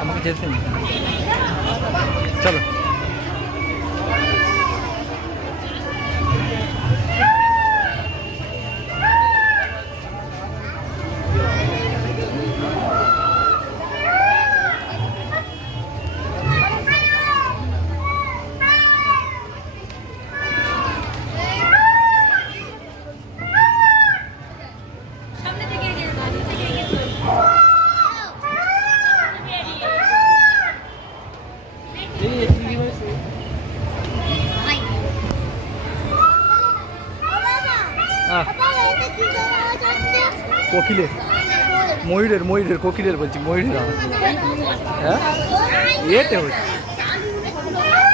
আমাকে যেতে চলো। কোকিলের, ময়ূরের, কোকিলের বলছি, ময়ূরের আওয়াজ। হ্যাঁ, এতে হচ্ছে।